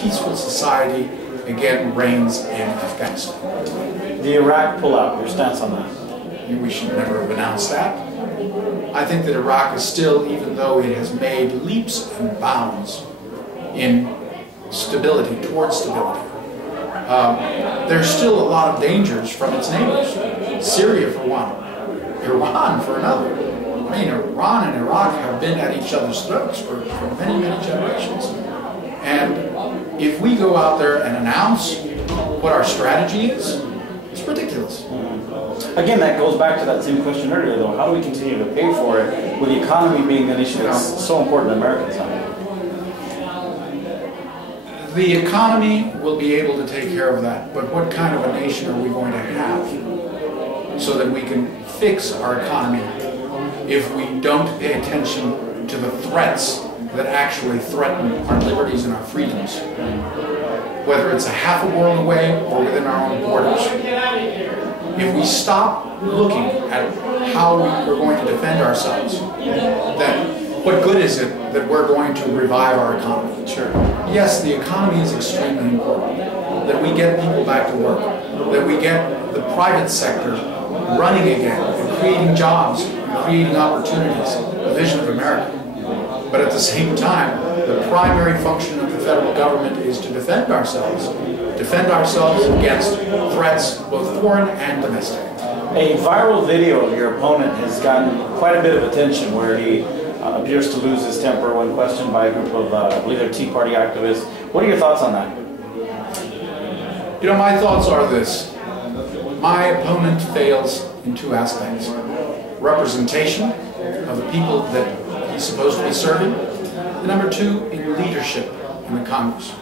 peaceful society again reigns in Afghanistan. The Iraq pullout, your stance on that? We should never have announced that. I think that Iraq is still, even though it has made leaps and bounds in stability, towards stability, there's still a lot of dangers from its neighbors. Syria for one, Iran for another. I mean, Iran and Iraq have been at each other's throats for many, many generations. And if we go out there and announce what our strategy is, it's ridiculous. Again, that goes back to that same question earlier, though. How do we continue to pay for it with the economy being an issue that's so important to Americans now? The economy will be able to take care of that, but what kind of a nation are we going to have so that we can fix our economy if we don't pay attention to the threats that actually threaten our liberties and our freedoms, whether it's a half a world away or within our own borders? If we stop looking at how we're going to defend ourselves, then what good is it that we're going to revive our economy? Sure. Yes, the economy is extremely important, that we get people back to work, that we get the private sector running again, and creating jobs, and creating opportunities, the vision of America. But at the same time, the primary function of the federal government is to defend ourselves against threats, both foreign and domestic. A viral video of your opponent has gotten quite a bit of attention where he appears to lose his temper when questioned by a group of, I believe they're Tea Party activists. What are your thoughts on that? You know, my thoughts are this. My opponent fails in two aspects. Representation of the people that he's supposed to be serving. And number two, in leadership in the Congress.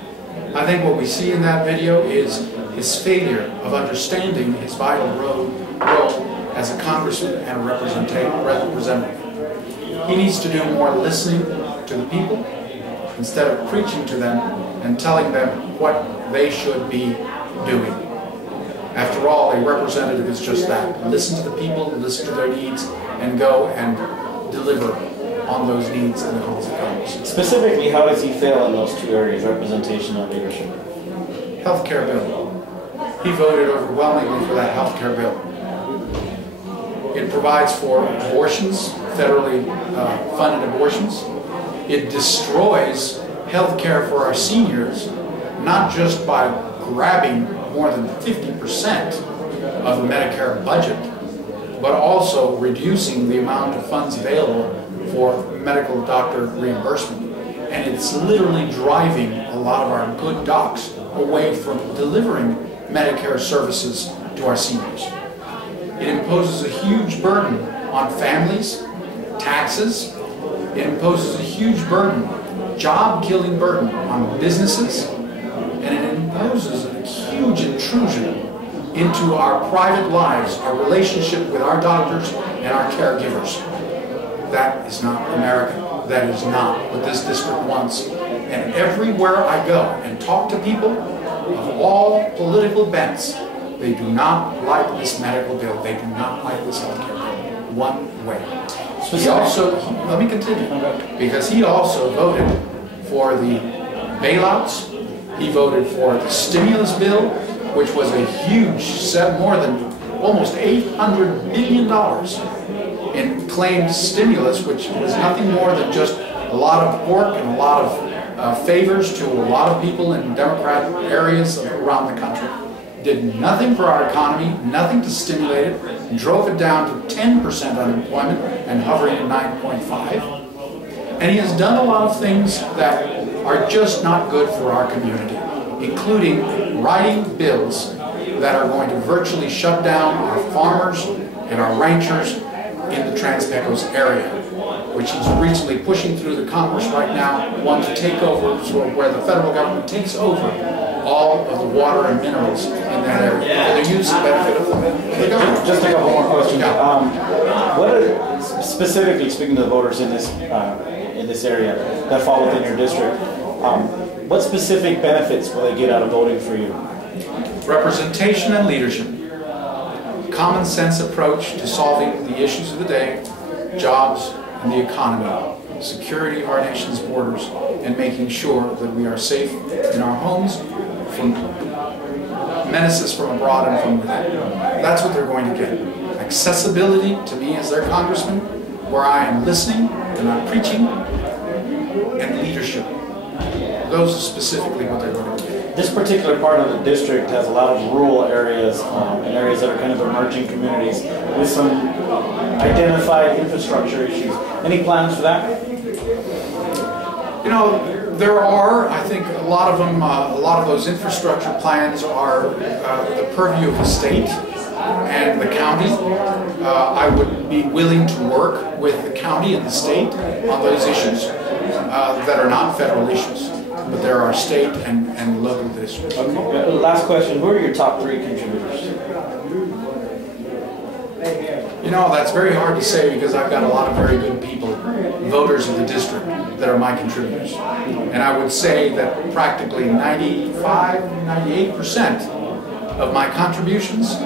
I think what we see in that video is his failure of understanding his vital role as a congressman and a representative. He needs to do more listening to the people instead of preaching to them and telling them what they should be doing. After all, a representative is just that. Listen to the people, listen to their needs, and go and deliver on those needs in the halls of Congress. Specifically, how does he fail in those two areas, representation and leadership? Healthcare bill. He voted overwhelmingly for that healthcare bill. It provides for abortions, federally funded abortions. It destroys healthcare for our seniors, not just by grabbing more than 50% of the Medicare budget, but also reducing the amount of funds available for medical doctor reimbursement. And it's literally driving a lot of our good docs away from delivering Medicare services to our seniors. It imposes a huge burden on families, taxes. It imposes a huge burden, job-killing burden on businesses, and it imposes a huge intrusion into our private lives, our relationship with our doctors and our caregivers. That is not American. That is not what this district wants. And everywhere I go and talk to people of all political bents, they do not like this medical bill. They do not like this health care bill. One way. He also, let me continue, because he also voted for the bailouts. He voted for the stimulus bill, which was a huge, more than almost $800 million in claimed stimulus, which was nothing more than just a lot of pork and a lot of favors to a lot of people in Democrat areas around the country. Did nothing for our economy, nothing to stimulate it, drove it down to 10% unemployment and hovering at 9.5. And he has done a lot of things that are just not good for our community, including writing bills that are going to virtually shut down our farmers and our ranchers in the Trans-Pecos area, which he's recently pushing through the Congress right now, want to take over, so where the federal government takes over all of the water and minerals in that area for the use and benefit of the government. Just a couple more questions. Yeah. What are, specifically speaking to the voters in this area that fall within your district, what specific benefits will they get out of voting for you? Representation and leadership. Common sense approach to solving the issues of the day, jobs and the economy, security of our nation's borders, and making sure that we are safe in our homes from menaces from abroad and from within. That's what they're going to get. Accessibility to me as their congressman, where I am listening and I'm preaching, and leadership. Those are specifically what they're going to get. This particular part of the district has a lot of rural areas and areas that are kind of emerging communities with some identified infrastructure issues. Any plans for that? You know, there are, I think a lot of them, a lot of those infrastructure plans are the purview of the state and the county. I would be willing to work with the county and the state on those issues that are not federal issues, but there are state and local issues. Okay. Last question, who are your top 3 contributors? You know, that's very hard to say because I've got a lot of very good people, voters of the district, that are my contributors. And I would say that practically 95, 98% of my contributions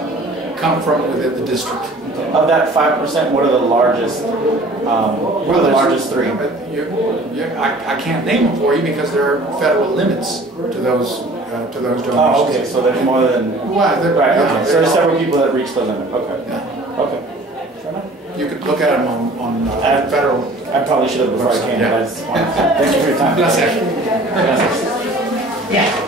come from within the district. Of that 5%, what are the largest? What are the largest 3? I can't name them for you because there are federal limits to those donations. Oh, okay. So there's more than. Well, right. Okay. So there's several people that reach the limit. Okay. Yeah. Okay. Fair enough. You could look at them on federal. I probably should have before I came. Yeah. Thank you for your time. Gracias. Gracias. Yeah.